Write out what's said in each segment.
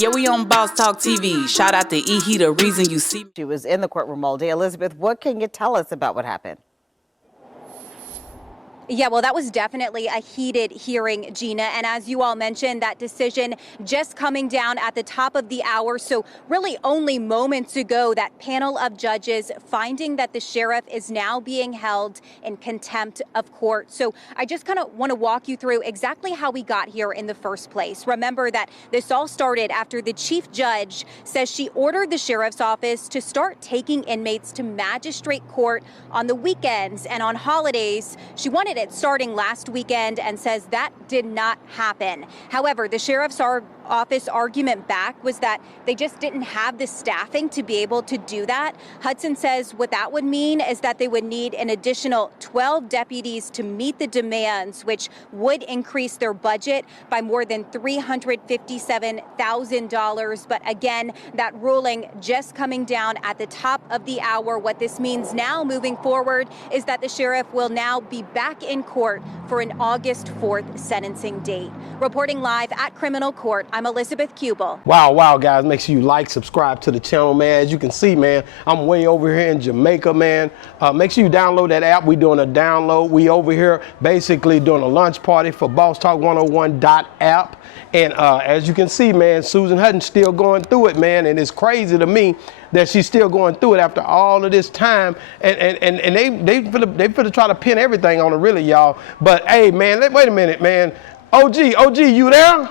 Yeah, we on Boss Talk TV. Shout out to E. The reason you see me. She was in the courtroom all day. Elizabeth, what can you tell us about what happened? Yeah, well, that was definitely a heated hearing, Gina. And as you all mentioned, that decision just coming down at the top of the hour. So really only moments ago, that panel of judges finding that the sheriff is now being held in contempt of court. So I just kind of want to walk you through exactly how we got here in the first place. Remember that this all started after the chief judge says she ordered the sheriff's office to start taking inmates to magistrate court on the weekends and on holidays. She wanted it starting last weekend and says that did not happen. However, the sheriff's office argument back was that they just didn't have the staffing to be able to do that. Hutson says what that would mean is that they would need an additional 12 deputies to meet the demands, which would increase their budget by more than $357,000. But again, that ruling just coming down at the top of the hour. What this means now moving forward is that the sheriff will now be back in court for an August 4th sentencing date. Reporting live at criminal court, I'm Elizabeth Kubel. Wow, guys, make sure you like, subscribe to the channel, man. As you can see, man, I'm way over here in Jamaica, man. Make sure you download that app. We're doing a download. We over here basically doing a lunch party for Boss Talk 101.app. And as you can see, man, Susan Hutton's still going through it, man. And it's crazy to me that she's still going through it after all of this time. And they finna try to pin everything on her, really, y'all. But hey, man, wait a minute, man. OG, you there?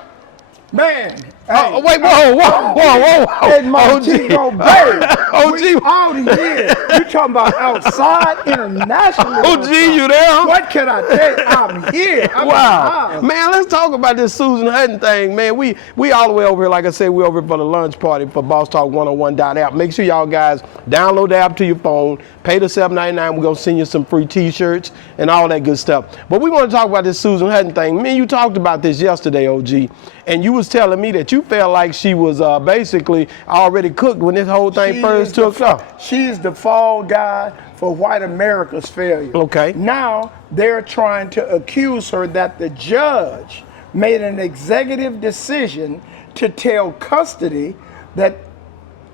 Man, oh, wait, whoa. Hey, Montego Bay. OG. All these years. You talking about outside, international. OG, you there? What can I tell you? I'm here. Wow. Man, let's talk about this Susan Hutton thing, man. We all the way over here, like I said, we over here for the lunch party for Boss Talk 101.app. Make sure y'all guys download the app to your phone. Pay the $7.99. We're going to send you some free t-shirts and all that good stuff. But we want to talk about this Susan Hutton thing. Me and you talked about this yesterday, OG. And you was telling me that you felt like she was basically already cooked when this whole thing first took off. She's the fall guy for white America's failure. Okay. Now they're trying to accuse her that the judge made an executive decision to tell custody that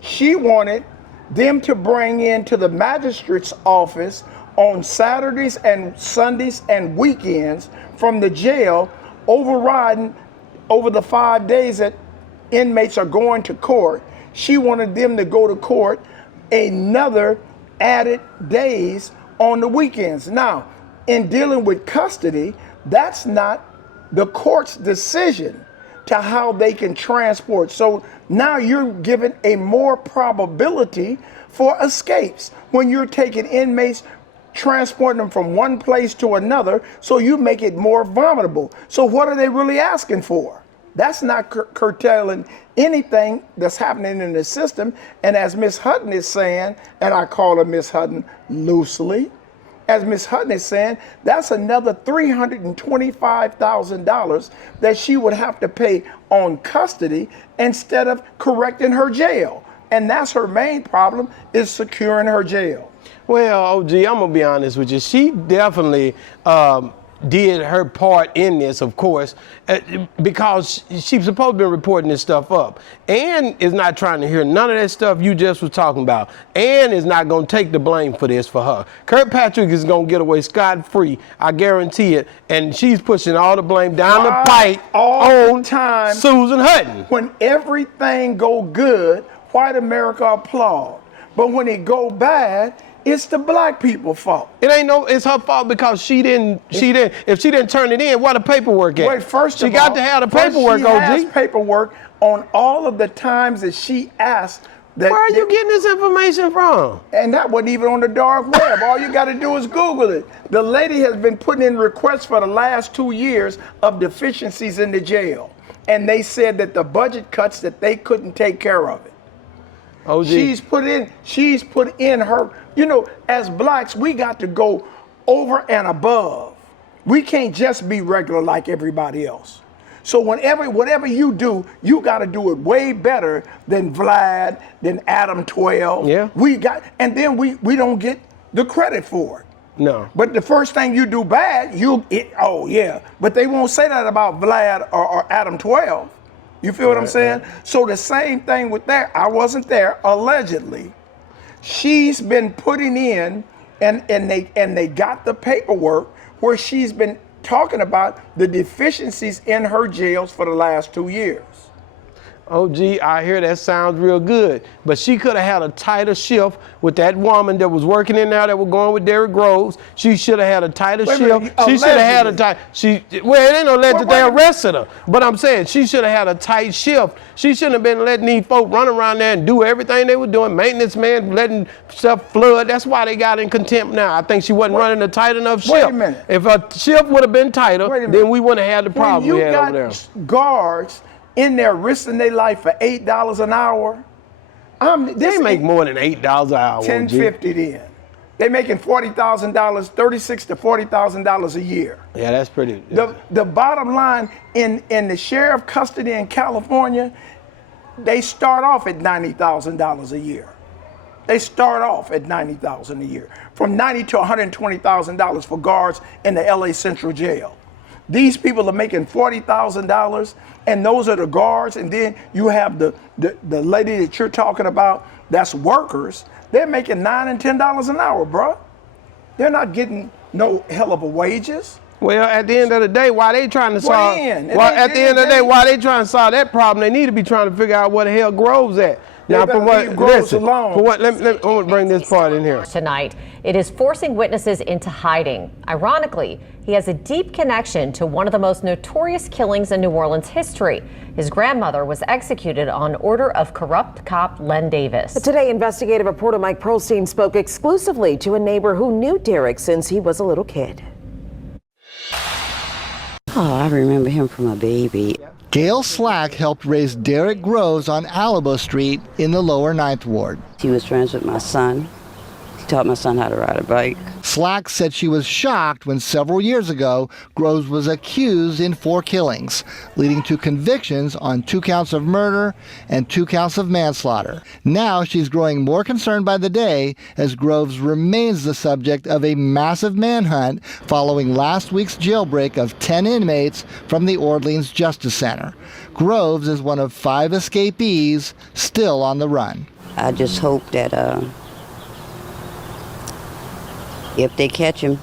she wanted them to bring into the magistrate's office on Saturdays and Sundays and weekends from the jail, overriding over the 5 days that inmates are going to court. She wanted them to go to court another added days on the weekends. Now, in dealing with custody, that's not the court's decision to how they can transport. So now you're given a more probability for escapes when you're taking inmates, transporting them from one place to another, so you make it more vulnerable. So what are they really asking for? That's not curtailing anything that's happening in the system. And as Ms. Hutton is saying, and I call her Ms. Hutton loosely, as Ms. Hutton is saying, that's another $325,000 that she would have to pay on custody instead of correcting her jail. And that's her main problem, is securing her jail. Well, OG, I'm going to be honest with you. She definitely did her part in this, of course, because she's supposed to be reporting this stuff up. Ann is not trying to hear none of that stuff you just was talking about. Ann is not going to take the blame for this for her. Kirkpatrick is going to get away scot-free, I guarantee it, and she's pushing all the blame down the pipe on time. Susan Hutton. When everything go good, white America applaud. But when it go bad, it's the black people's fault. It's her fault because she didn't, if she didn't turn it in, what the paperwork at? Wait, first she got to have the paperwork, she OG. has paperwork on all of the times that she asked. Where are you getting this information from? And that wasn't even on the dark web. All you got to do is Google it. The lady has been putting in requests for the last 2 years of deficiencies in the jail. And they said that the budget cuts, that they couldn't take care of it. OG. She's put in her, as blacks, we got to go over and above. We can't just be regular like everybody else. So whatever you do, you got to do it way better than Vlad, than Adam 12. Yeah. And then we don't get the credit for it. No. But the first thing you do bad, but they won't say that about Vlad or Adam 12. You feel what I'm saying? So the same thing with that. I wasn't there, allegedly. She's been putting in, and they got the paperwork where she's been talking about the deficiencies in her jails for the last 2 years. OG, I hear that sounds real good, but she could have had a tighter shift with that woman that was working in there that was going with Derrik Groves. She should have had a tighter shift. She should have had a tight. Well, it ain't no legend. They arrested her, but I'm saying she should have had a tight shift. She shouldn't have been letting these folk run around there and do everything they were doing. Maintenance man letting stuff flood. That's why they got in contempt now. I think she wasn't running a tight enough shift. Wait a minute. If her shift would have been tighter, then we wouldn't have had the problem we had over there. Guards in there risking their life for $8 an hour. They make more than $8 an hour. $10.50 then. They making $40,000, $36,000 to $40,000 a year. Yeah, that's pretty. The bottom line in the sheriff custody in California, they start off at $90,000 a year. They start off at $90,000 a year, from $90,000 to $120,000 for guards in the LA Central Jail. These people are making $40,000, and those are the guards. And then you have the lady that you're talking about, that's workers. They're making $9 and $10 an hour, bro. They're not getting no hell of a wages. Well, at the end of the day, why they trying to solve? At the end of the day, why they trying to solve that problem? They need to be trying to figure out where the hell Groves at. Now, for what? Listen. For what? Let me bring this part in here. Tonight, it is forcing witnesses into hiding. Ironically, he has a deep connection to one of the most notorious killings in New Orleans history. His grandmother was executed on order of corrupt cop Len Davis. Today, investigative reporter Mike Pearlstein spoke exclusively to a neighbor who knew Derrik since he was a little kid. Oh, I remember him from a baby. Gail Slack helped raise Derrik Groves on Alamo Street in the lower Ninth Ward. He was friends with my son. He taught my son how to ride a bike. Slack said she was shocked when several years ago Groves was accused in 4 killings, leading to convictions on 2 counts of murder and 2 counts of manslaughter. Now she's growing more concerned by the day as Groves remains the subject of a massive manhunt following last week's jailbreak of 10 inmates from the Orleans Justice Center. Groves is one of 5 escapees still on the run. I just hope that if they catch him,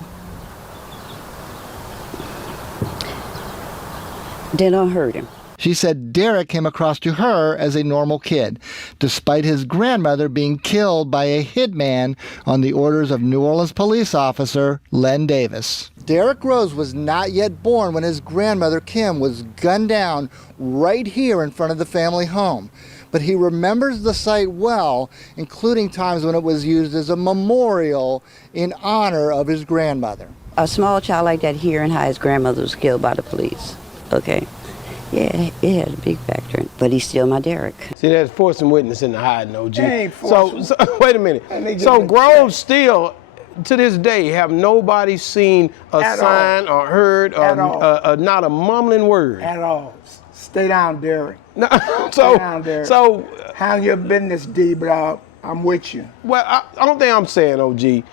they don't hurt him. She said Derrik came across to her as a normal kid, despite his grandmother being killed by a hitman on the orders of New Orleans police officer Len Davis. Derrik Groves was not yet born when his grandmother Kim was gunned down right here in front of the family home. But he remembers the site well, including times when it was used as a memorial in honor of his grandmother. A small child like that hearing how his grandmother was killed by the police, okay? Yeah, it has a big factor in it, but he's still my Derrik. See, that's forcing witness in the hiding, OG. So wait a minute. So Groves still, to this day, have nobody seen a sign or heard or not a mumbling word? At all. Stay down, Derrik. No, Stay down, Derrik. Handle your business, D, but I'm with you. Well, I don't think I'm saying, OG.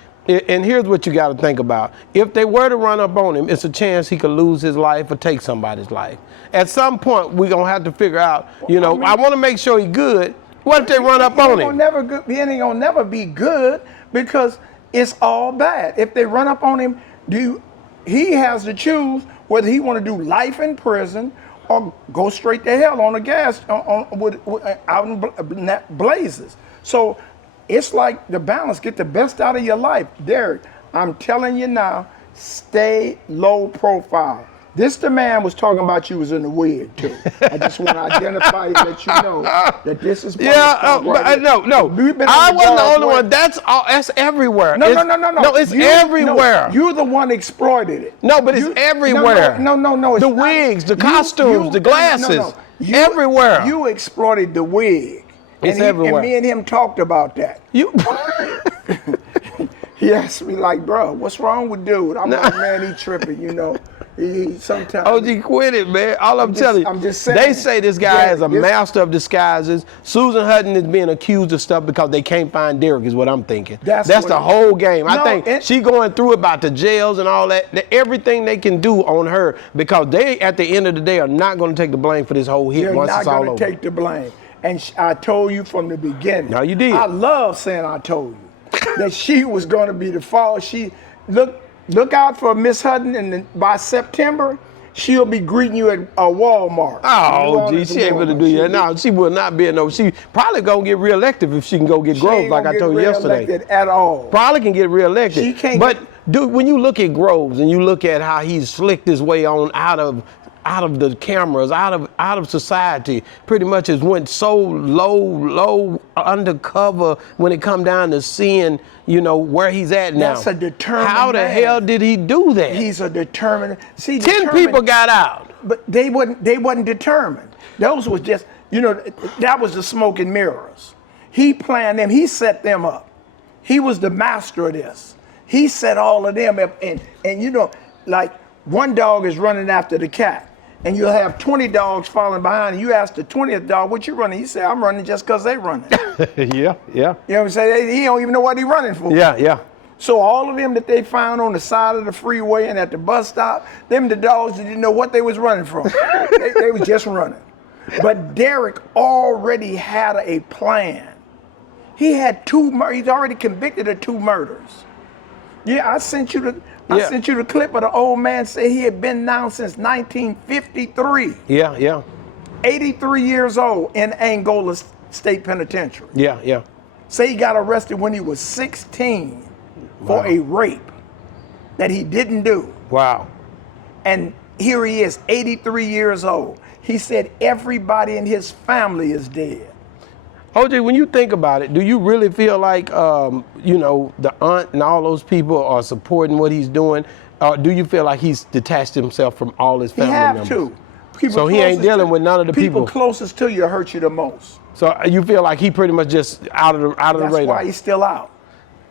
And here's what you got to think about. If they were to run up on him, it's a chance he could lose his life or take somebody's life. At some point, we're going to have to figure out, I want to make sure he's good. What if they run up on him? He ain't going to never be good because it's all bad. If they run up on him, he has to choose whether he want to do life in prison or go straight to hell on the gas out in blazes. So it's like the balance. Get the best out of your life. Derrik, I'm telling you now, stay low profile. This the man was talking about you was in the wig too. I just want to identify and let you know that this is no. I wasn't the only one. That's everywhere. No. No, it's everywhere. No, you're the one exploited it. No, but it's everywhere. No. The wigs, the costumes, the glasses, everywhere. You exploited the wig. It's everywhere. And me and him talked about that. He asked me like, bro, what's wrong with dude? I'm like, man, he tripping, Sometimes. OG, quit it, man. All I'm telling you. I'm just saying. They say this guy is a master of disguises. Susan Hutton is being accused of stuff because they can't find Derrik, is what I'm thinking. That's the whole game. I think she going through about the jails and all that. Everything they can do on her, because they, at the end of the day, are not going to take the blame for this whole hit once it's all over. They're not going to take the blame. And I told you from the beginning. No, you did. I love saying I told you that she was going to be the fall. Look out for Miss Hutton, and by September, she'll be greeting you at Walmart. Oh, gee, she ain't gonna do that. No, she will not be. No, she probably gonna get reelected if she can go get Groves, like I told you yesterday. She ain't gonna get reelected at all. Probably can get reelected. She can't. But dude, when you look at Groves and you look at how he's slicked his way on out of the cameras, out of society, pretty much has went so low undercover when it come down to seeing, you know, where he's at now. That's a determined How the man. hell did he do that? He's a determined. See, 10 people got out, but they wasn't determined. Those was just, you know, that was the smoke and mirrors. He planned them. He set them up. He was the master of this. He set all of them up, and you know, like one dog is running after the cat. And you'll have 20 dogs following behind, and you ask the 20th dog, what you running? He said, I'm running just because they running. Yeah. You know what I'm saying? He don't even know what he running for. Yeah. So all of them that they found on the side of the freeway and at the bus stop, them the dogs that didn't know what they was running from. they was just running. But Derrik already had a plan. He had he's already convicted of 2 murders. Yeah, I sent you the clip of the old man say he had been down since 1953. Yeah. 83 years old in Angola State Penitentiary. Yeah. Say he got arrested when he was 16 for a rape that he didn't do. Wow. And here he is, 83 years old. He said everybody in his family is dead. OJ, when you think about it, do you really feel like, you know, the aunt and all those people are supporting what he's doing? Or do you feel like he's detached himself from all his family members? He have to. So he ain't dealing with none of the people. People closest to you hurt you the most. So you feel like he pretty much just out of the radar? That's why he's still out.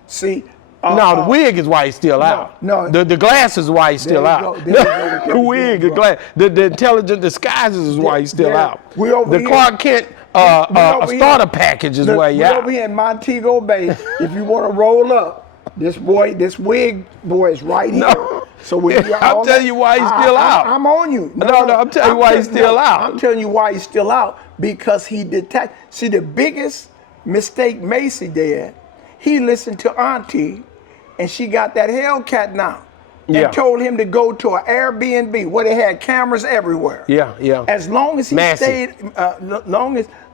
See? No, the wig is why he's still out. No. The glasses is why he's still out. The wig, the glass, the intelligent disguises is why he's still out. The Clark Kent starter package is why he's out. Over here in Montego Bay, if you want to roll up, this wig boy is right here. No. So I'm telling you why he's still out. I'm on you. No, I'm telling you why he's still out. I'm telling you why he's still out, because he detached. See, the biggest mistake Macy did, he listened to Auntie, and she got that Hellcat now. And told him to go to an Airbnb where they had cameras everywhere. Yeah. As long as he Massey. stayed,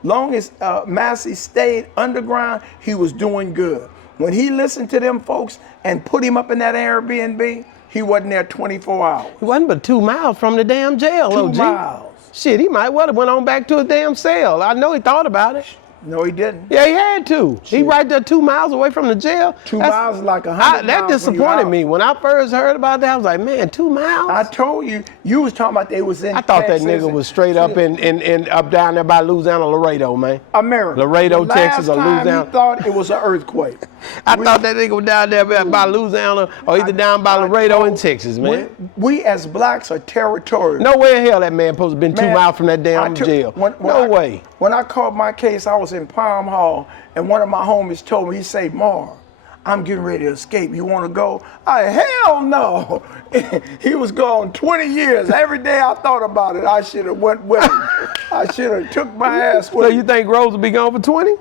long as Massey stayed underground, he was doing good. When he listened to them folks and put him up in that Airbnb, he wasn't there 24 hours. He wasn't but 2 miles from the damn jail, 2 OG. miles. Shit, he might well have went on back to his damn cell. I know he thought about it. No, he didn't. Yeah, he had to. He right there 2 miles away from the jail. 2 miles is like 100 miles. That disappointed me. When I first heard about that, I was like, man, 2 miles? I told you, you was talking about they was in I thought Texas. that nigga was straight up in up down there by Louisiana, Laredo, man. America. Laredo, Texas, or Louisiana. Last time he thought it was an earthquake. I thought that nigga was down there by Louisiana or either down by Laredo in Texas, man. We as blacks are territorial. No way in hell that man supposed to have been 2 miles from that damn jail. No way. When I called my case, I was in Palm Hall, and one of my homies told me, he said, Mar, I'm getting ready to escape. You want to go? Hell no. He was gone 20 years. Every day I thought about it, I should have went with him. I should have took my ass with him. So you think Groves will be gone for 20?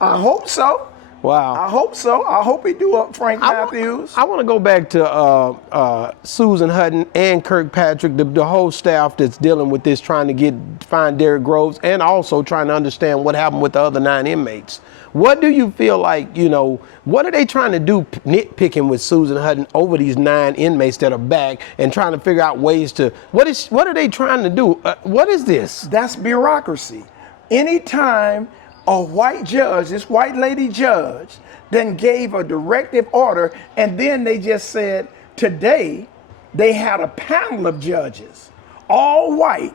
I hope so. Wow. I hope so. I hope he do up Frank Matthews. I want to go back to Susan Hutton and Kirkpatrick, the whole staff that's dealing with this, trying to find Derrik Groves, and also trying to understand what happened with the other 9 inmates. What do you feel like, you know, what are they trying to do nitpicking with Susan Hutton over these 9 inmates that are back and trying to figure out ways to, what are they trying to do? What is this? That's bureaucracy. Anytime a white judge, this white lady judge, then gave a directive order, and then they just said, today they had a panel of judges, all white,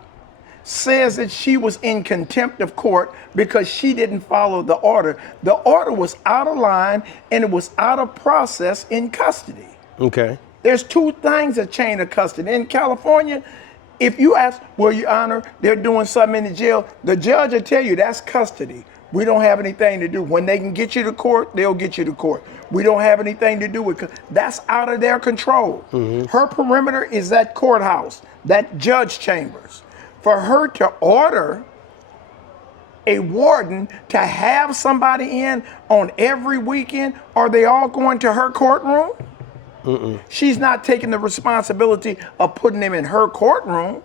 says that she was in contempt of court because she didn't follow the order. The order was out of line and it was out of process in custody. Okay. There's two things a chain of custody. In California, if you ask, well, Your Honor, they're doing something in the jail, the judge will tell you that's custody. We don't have anything to do. When they can get you to court, they'll get you to court. We don't have anything to do with it. That's out of their control. Her perimeter is that courthouse, that judge chambers. For her to order a warden to have somebody in on every weekend, are they all going to her courtroom? She's not taking the responsibility of putting them in her courtroom.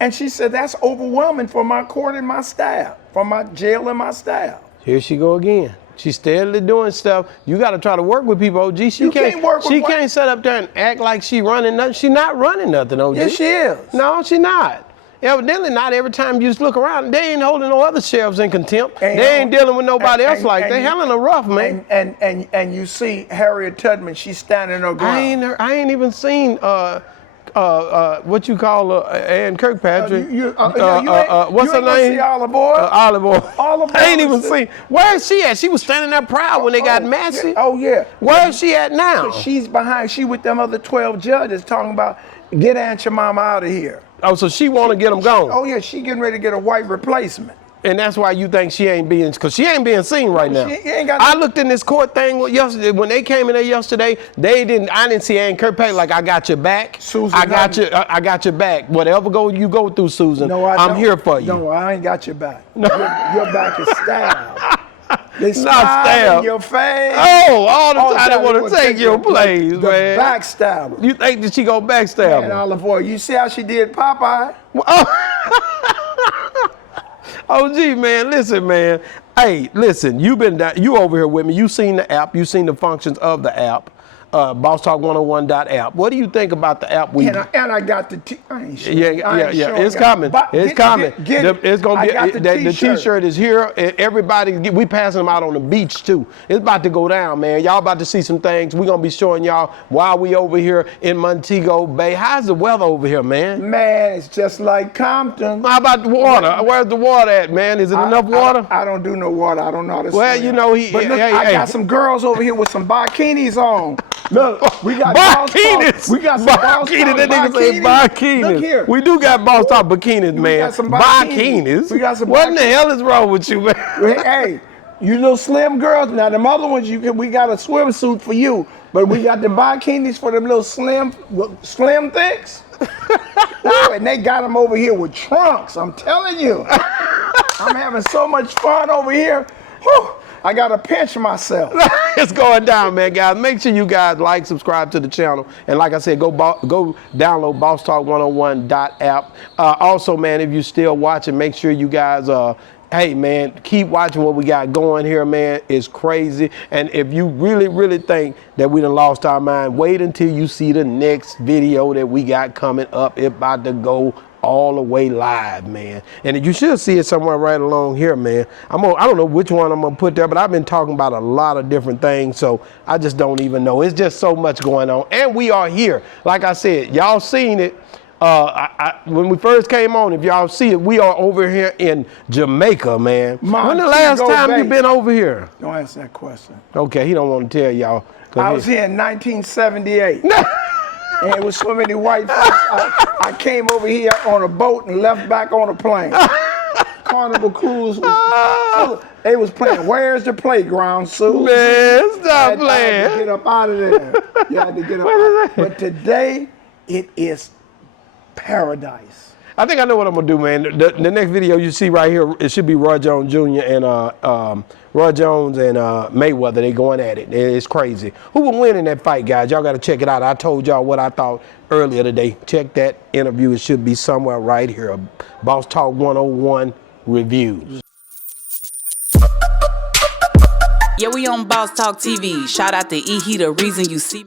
And she said, that's overwhelming for my court and my staff, for my jail and my staff. Here she go again. She's steadily doing stuff. You got to try to work with people, OG. She can't sit up there and act like she running nothing. She not running nothing, OG. Yes, she is. No, she not. Evidently not. Every time you just look around, they ain't holding no other sheriffs in contempt. They ain't dealing with nobody else like they handling her rough, man. And you see Harriet Tubman, she's standing her ground. I ain't even seen what you call Ann Kirkpatrick. What's her name? See Olive Oyl? Olive Oyl. I ain't even seen. Where is she at? She was standing there proud when they got massive. Oh yeah. Where is she at now? She's behind. She with them other 12 judges talking about get Aunt your mama out of here. Oh, so she want to get them gone. Oh yeah, she getting ready to get a white replacement. And that's why you think she ain't being, because she ain't being seen right now. She ain't got I looked in this court thing yesterday. When they came in there yesterday, I didn't see Ann Kirkpatrick like, I got your back. Susan, I got your back. Whatever you go through, Susan, I'm here for you. No, I ain't got your back. No. Your back is stabbed. They not stab in your face. Oh, all the time they want to take your place, man. The backstabber. You think that she gonna backstab man, Olive Oyl, you see how she did Popeye? OG, man, listen, man. Hey, listen, you over here with me. You seen the app. You seen the functions of the app. BossTalk101.app. What do you think about the app? And I got the It's coming. It's coming. It's gonna be the T-shirt is here. Everybody, we passing them out on the beach too. It's about to go down, man. Y'all about to see some things. We're gonna be showing y'all while we over here in Montego Bay. How's the weather over here, man? Man, it's just like Compton. How about the water? Where's the water at, man? Is it enough water? I don't do no water. I don't know how to swim. Well, you know I got some girls over here with some bikinis on. Look, we got bikinis. We got some bikinis. That nigga say bikinis. Look here. We do got Boss Talk bikinis, man. We got some bikinis. We got some. What in the hell is wrong with you, man? Hey, you little slim girls. Now them other ones, we got a swimsuit for you, but we got the bikinis for them little slim thicks. Ooh, and they got them over here with trunks. I'm telling you, I'm having so much fun over here. Whew. I gotta pinch myself. It's going down, man, guys. Make sure you guys like, subscribe to the channel, and like I said, go download BossTalk101.app. Also, man, if you're still watching, make sure you guys hey, man, keep watching what we got going here, man. It's crazy. And if you really, really think that we done lost our mind, wait until you see the next video that we got coming up. It's about to go all the way live, man. And you should see it somewhere right along here, man. I don't know which one I'm gonna put there, but I've been talking about a lot of different things, so I just don't even know. It's just so much going on. And we are here. Like I said, y'all seen it. When we first came on, if y'all see it, we are over here in Jamaica, man. When the last time you been over here? Don't answer that question. Okay, he don't want to tell y'all. I was here in 1978. And it was so many white folks. I came over here on a boat and left back on a plane. Carnival Cruise was they was playing Where's the Playground, Sue? Man, stop playing. I had to get up out of there. You had to get up out. But today, it is paradise. I think I know what I'm gonna do, man. The next video you see right here, it should be Roy Jones Jr. and Roy Jones and Mayweather. They going at it. It's crazy. Who will win in that fight, guys? Y'all got to check it out. I told y'all what I thought earlier today. Check that interview. It should be somewhere right here. Boss Talk 101 reviews. Yeah, we on Boss Talk TV. Shout out to E. He, the reason you see me.